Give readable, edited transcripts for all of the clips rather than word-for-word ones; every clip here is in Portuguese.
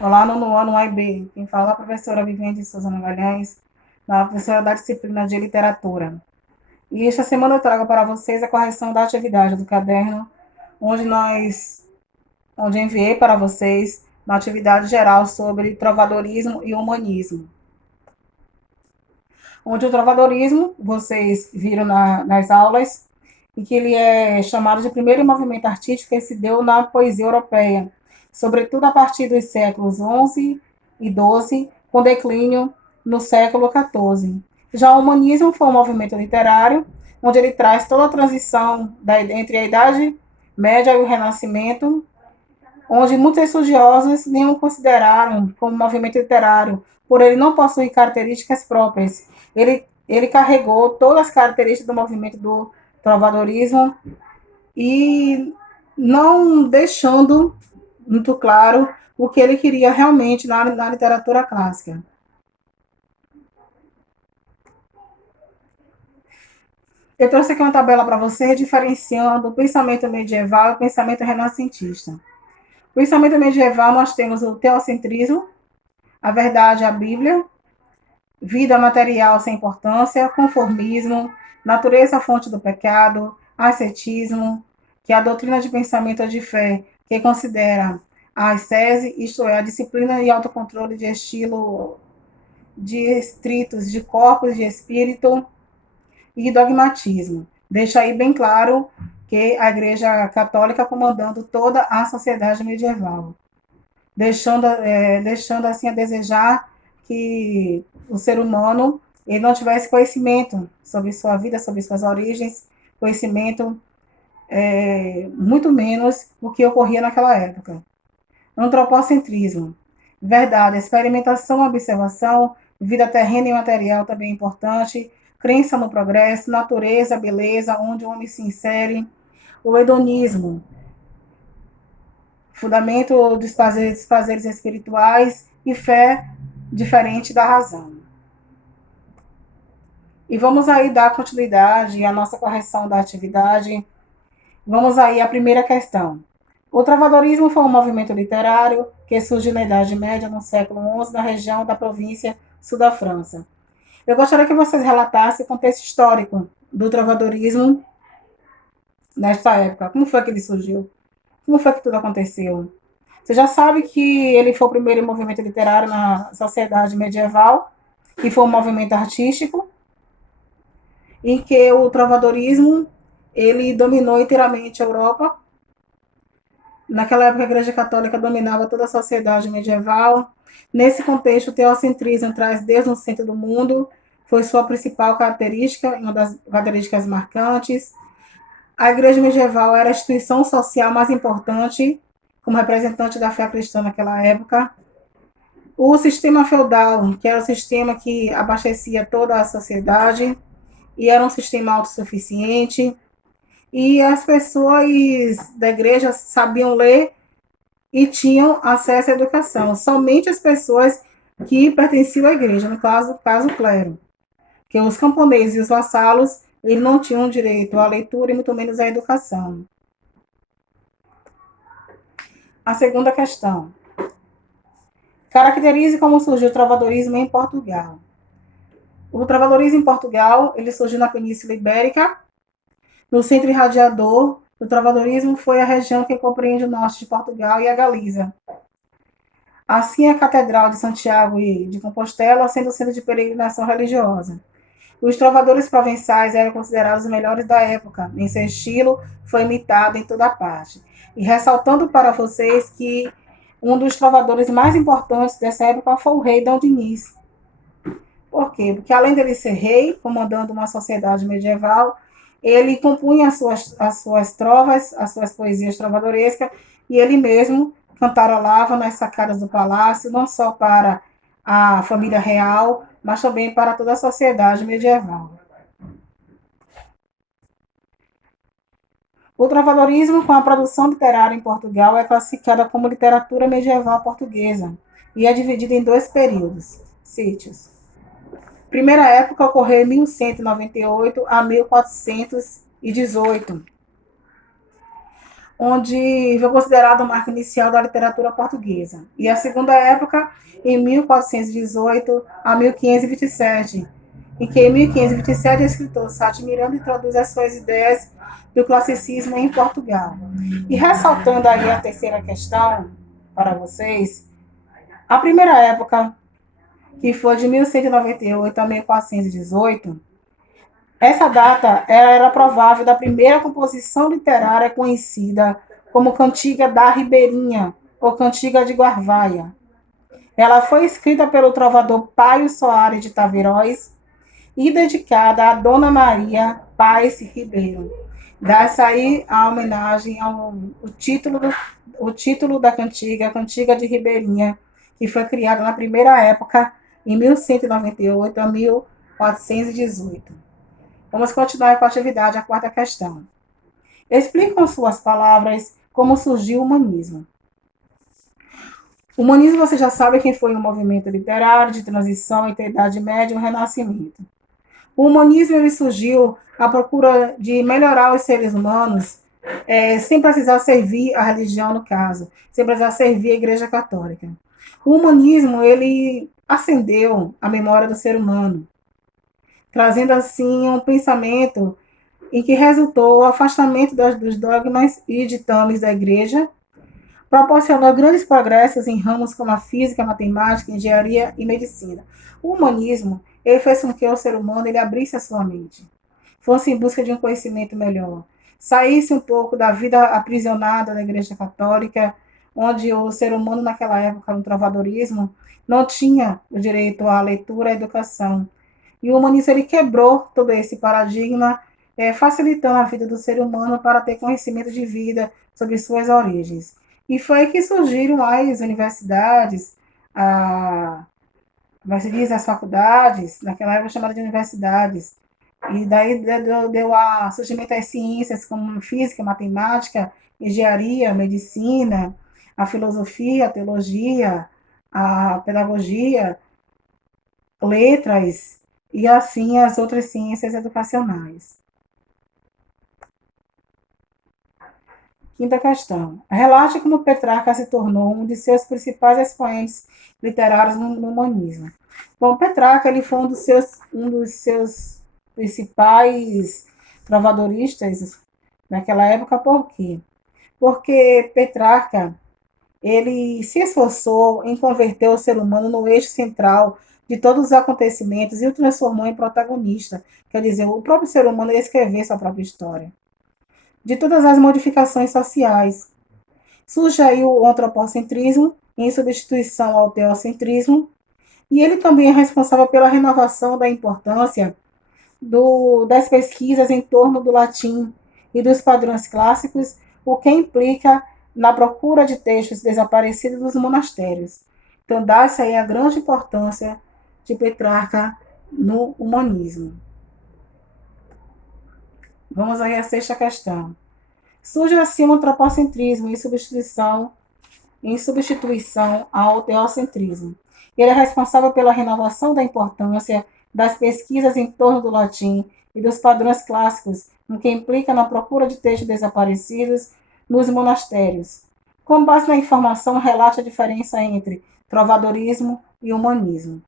Olá, nono ano AIB. Quem fala é a professora Viviane de Souza Magalhães, da professora da disciplina de literatura. E esta semana eu trago para vocês a correção da atividade do caderno, onde enviei para vocês uma atividade geral sobre trovadorismo e humanismo. Onde o trovadorismo, vocês viram nas aulas, e que ele é chamado de primeiro movimento artístico que se deu na poesia europeia, sobretudo a partir dos séculos XI e XII, com declínio no século XIV. Já o humanismo foi um movimento literário, onde ele traz toda a transição entre a Idade Média e o Renascimento, onde muitos estudiosos nem o consideraram como movimento literário, por ele não possuir características próprias. Ele carregou todas as características do movimento do trovadorismo e não deixando muito claro o que ele queria realmente na literatura clássica. Eu trouxe aqui uma tabela para você diferenciando o pensamento medieval e o pensamento renascentista. O pensamento medieval nós temos o teocentrismo, a verdade, a Bíblia, vida material sem importância, conformismo, natureza fonte do pecado, ascetismo, que é a doutrina de pensamento de fé, que considera a ascese, isto é, a disciplina e autocontrole de estilo de estritos de corpos, de espírito e dogmatismo. Deixa aí bem claro que a Igreja Católica comandando toda a sociedade medieval, deixando assim a desejar que o ser humano ele não tivesse conhecimento sobre sua vida, sobre suas origens, conhecimento muito menos o que ocorria naquela época. Antropocentrismo, verdade, experimentação, observação, vida terrena e material também é importante, crença no progresso, natureza, beleza, onde o homem se insere, o hedonismo, fundamento dos prazeres espirituais e fé diferente da razão. E vamos aí dar continuidade à nossa correção da atividade. Vamos aí à primeira questão. O travadorismo foi um movimento literário que surgiu na Idade Média, no século XI, na região da província sul da França. Eu gostaria que vocês relatassem o contexto histórico do travadorismo nesta época. Como foi que ele surgiu? Como foi que tudo aconteceu? Você já sabe que ele foi o primeiro movimento literário na sociedade medieval, que foi um movimento artístico, em que o trovadorismo ele dominou inteiramente a Europa. Naquela época, a Igreja Católica dominava toda a sociedade medieval. Nesse contexto, o teocentrismo traz Deus no centro do mundo, foi sua principal característica, uma das características marcantes. A Igreja medieval era a instituição social mais importante, como representante da fé cristã naquela época. O sistema feudal, que era o sistema que abastecia toda a sociedade e era um sistema autossuficiente, e as pessoas da igreja sabiam ler e tinham acesso à educação. Somente as pessoas que pertenciam à igreja, no caso o clero, que os camponeses e os vassalos, eles não tinham direito à leitura e muito menos à educação. A segunda questão. Caracterize como surgiu o trovadorismo em Portugal. O travadorismo em Portugal, ele surgiu na Península Ibérica, no centro irradiador. O travadorismo foi a região que compreende o norte de Portugal e a Galiza. Assim, a Catedral de Santiago e de Compostela sendo centro de peregrinação religiosa. Os trovadores provençais eram considerados os melhores da época. Em seu estilo, foi imitado em toda parte. E ressaltando para vocês que um dos trovadores mais importantes dessa época foi o rei Dom Dinis. Por quê? Porque além dele ser rei, comandando uma sociedade medieval, ele compunha as suas trovas, as suas poesias trovadorescas, e ele mesmo cantarolava nas sacadas do palácio, não só para a família real, mas também para toda a sociedade medieval. O trovadorismo, com a produção literária em Portugal, é classificada como literatura medieval portuguesa e é dividida em dois períodos, sítios. Primeira época ocorreu em 1198 a 1418, onde foi considerado o marco inicial da literatura portuguesa. E a segunda época, em 1418 a 1527, em que em 1527 o escritor Sá Miranda introduz as suas ideias do classicismo em Portugal. E ressaltando aí a terceira questão para vocês, a primeira época, que foi de 1198 a 1418, essa data era provável da primeira composição literária conhecida como Cantiga da Ribeirinha ou Cantiga de Guarvaia. Ela foi escrita pelo trovador Paio Soares de Taveiroz e dedicada a Dona Maria Paz Ribeiro. Dá-se aí a homenagem ao o título da cantiga, Cantiga de Ribeirinha, que foi criada na primeira época, em 1198 a 1418. Vamos continuar com a atividade, a quarta questão. Explique com suas palavras como surgiu o humanismo. O humanismo, você já sabe quem foi um movimento literário de transição entre a Idade Média e o Renascimento. O humanismo ele surgiu à procura de melhorar os seres humanos, sem precisar servir a religião, no caso, sem precisar servir a Igreja Católica. O humanismo ele acendeu a memória do ser humano, trazendo assim um pensamento em que resultou o afastamento dos dogmas e ditames da Igreja, proporcionou grandes progressos em ramos como a física, a matemática, a engenharia e medicina. O humanismo ele fez com que o ser humano ele abrisse a sua mente, fosse em busca de um conhecimento melhor, saísse um pouco da vida aprisionada da Igreja Católica, onde o ser humano naquela época, no trovadorismo, não tinha o direito à leitura e à educação. E o humanismo ele quebrou todo esse paradigma, facilitando a vida do ser humano para ter conhecimento de vida sobre suas origens. E foi que surgiram as universidades, como se diz, as faculdades, naquela época chamada de universidades. E daí deu a surgimento das ciências como física, matemática, engenharia, medicina, a filosofia, a teologia, a pedagogia, letras e assim as outras ciências educacionais. Quinta questão. Relate como Petrarca se tornou um de seus principais expoentes literários no humanismo. Bom, Petrarca ele foi um dos seus principais trovadoristas naquela época. Por quê? Porque Petrarca ele se esforçou em converter o ser humano no eixo central de todos os acontecimentos e o transformou em protagonista. Quer dizer, o próprio ser humano ia escrever sua própria história de todas as modificações sociais. Surge aí o antropocentrismo, em substituição ao teocentrismo, e ele também é responsável pela renovação da importância das pesquisas em torno do latim e dos padrões clássicos, o que implica na procura de textos desaparecidos dos monastérios. Então, dá-se aí a grande importância de Petrarca no humanismo. Vamos aí à sexta questão. Surge assim o antropocentrismo em substituição ao teocentrismo. Ele é responsável pela renovação da importância das pesquisas em torno do latim e dos padrões clássicos, o que implica na procura de textos desaparecidos nos monastérios. Com base na informação, relata a diferença entre trovadorismo e humanismo.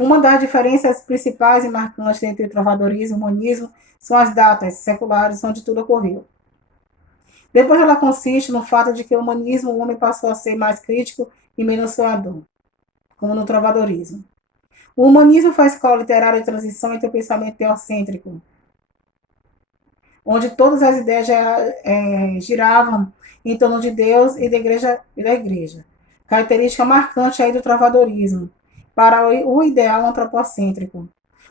Uma das diferenças principais e marcantes entre trovadorismo e humanismo são as datas seculares onde tudo ocorreu. Depois ela consiste no fato de que o humanismo, o homem passou a ser mais crítico e menos sonhador, como no trovadorismo. O humanismo foi a escola literária de transição entre o pensamento teocêntrico, onde todas as ideias giravam em torno de Deus e da igreja. Característica marcante aí do trovadorismo, para o ideal antropocêntrico,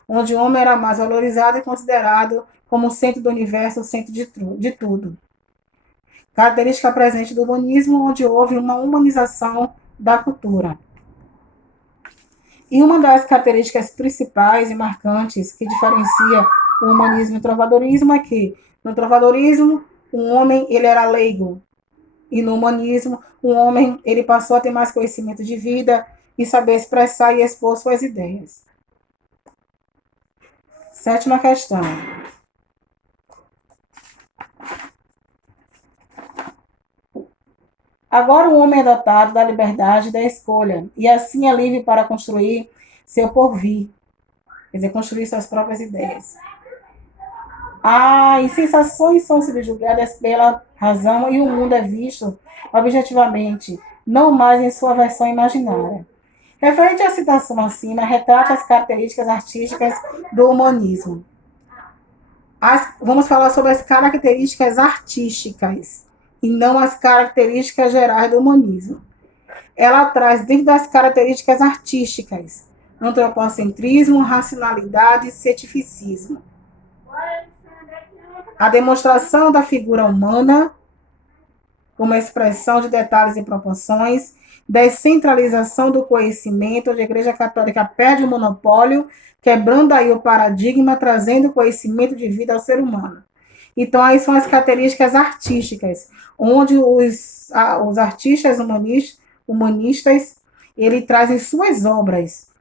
onde o homem era mais valorizado e considerado como o centro do universo, o centro de tudo. Característica presente do humanismo, onde houve uma humanização da cultura. E uma das características principais e marcantes que diferencia o humanismo e o trovadorismo é que, no trovadorismo, o homem ele era leigo, e no humanismo, o homem ele passou a ter mais conhecimento de vida e saber expressar e expor suas ideias. Sétima questão. Agora o homem é dotado da liberdade da escolha, e assim é livre para construir seu porvir, quer dizer, construir suas próprias ideias. As sensações são subjugadas pela razão e o mundo é visto objetivamente, não mais em sua versão imaginária. Referente à citação acima, retrata as características artísticas do humanismo. Vamos falar sobre as características artísticas e não as características gerais do humanismo. Ela traz dentro das características artísticas antropocentrismo, racionalidade e cientificismo. A demonstração da figura humana como expressão de detalhes e proporções, descentralização do conhecimento, onde a Igreja Católica perde o monopólio, quebrando aí o paradigma, trazendo conhecimento de vida ao ser humano. Então, aí são as características artísticas, onde os artistas humanistas, ele traz em suas obras,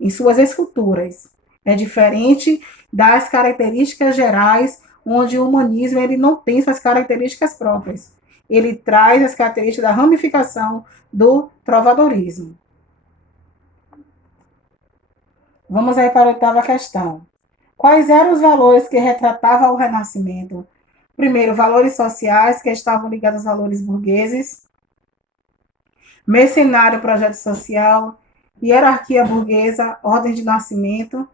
em suas esculturas. É diferente das características gerais, onde o humanismo ele não tem suas características próprias. Ele traz as características da ramificação do trovadorismo. Vamos aí para a oitava questão. Quais eram os valores que retratavam o Renascimento? Primeiro, valores sociais que estavam ligados aos valores burgueses, mercenário, projeto social, hierarquia burguesa, ordem de nascimento,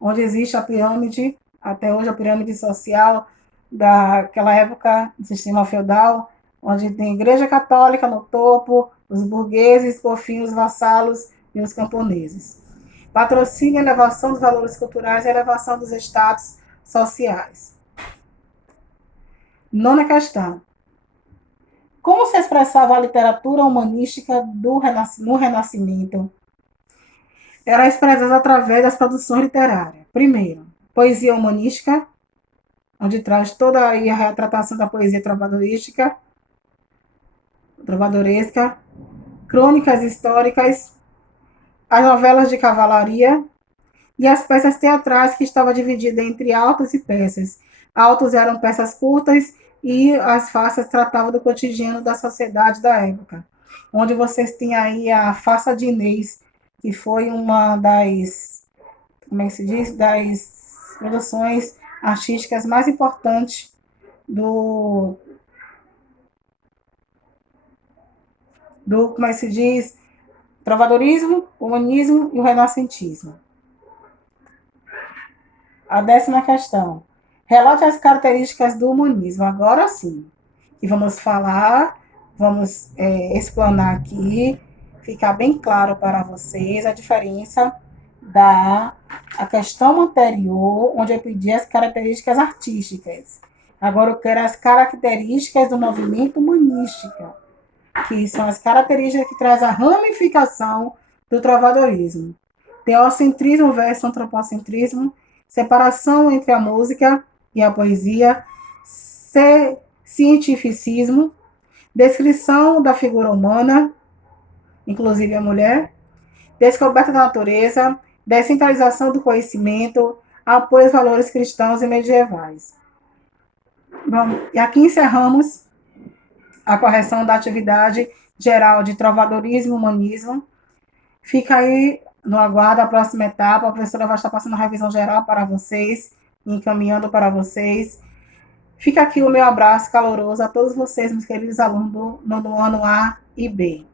onde existe a pirâmide, até hoje a pirâmide social daquela época, do sistema feudal, onde tem a igreja católica no topo, os burgueses, por fim, os vassalos e os camponeses. Patrocínio e elevação dos valores culturais e elevação dos status sociais. Nona questão. Como se expressava a literatura humanística no Renascimento? Era expressada através das produções literárias. Primeiro, poesia humanística, onde traz toda a retratação da poesia trovadoresca, crônicas históricas, as novelas de cavalaria e as peças teatrais, que estava dividida entre autos e peças. Autos eram peças curtas e as farsas tratavam do cotidiano da sociedade da época, onde vocês têm aí a farsa de Inês, que foi uma das, como é que se diz, das produções artísticas mais importantes como é que se diz, trovadorismo, humanismo e o renascentismo. A 10ª questão. Relate as características do humanismo. Agora sim. E vamos falar, vamos explanar aqui, ficar bem claro para vocês a diferença da questão anterior, onde eu pedi as características artísticas. Agora eu quero as características do movimento humanístico, que são as características que trazem a ramificação do trovadorismo. Teocentrismo versus antropocentrismo, separação entre a música e a poesia, cientificismo, descrição da figura humana, inclusive a mulher, descoberta da natureza, descentralização do conhecimento, apoio aos valores cristãos e medievais. Bom, e aqui encerramos a correção da atividade geral de trovadorismo e humanismo. Fica aí no aguardo a próxima etapa. A professora vai estar passando a revisão geral para vocês, encaminhando para vocês. Fica aqui o meu abraço caloroso a todos vocês, meus queridos alunos do nono ano A e B.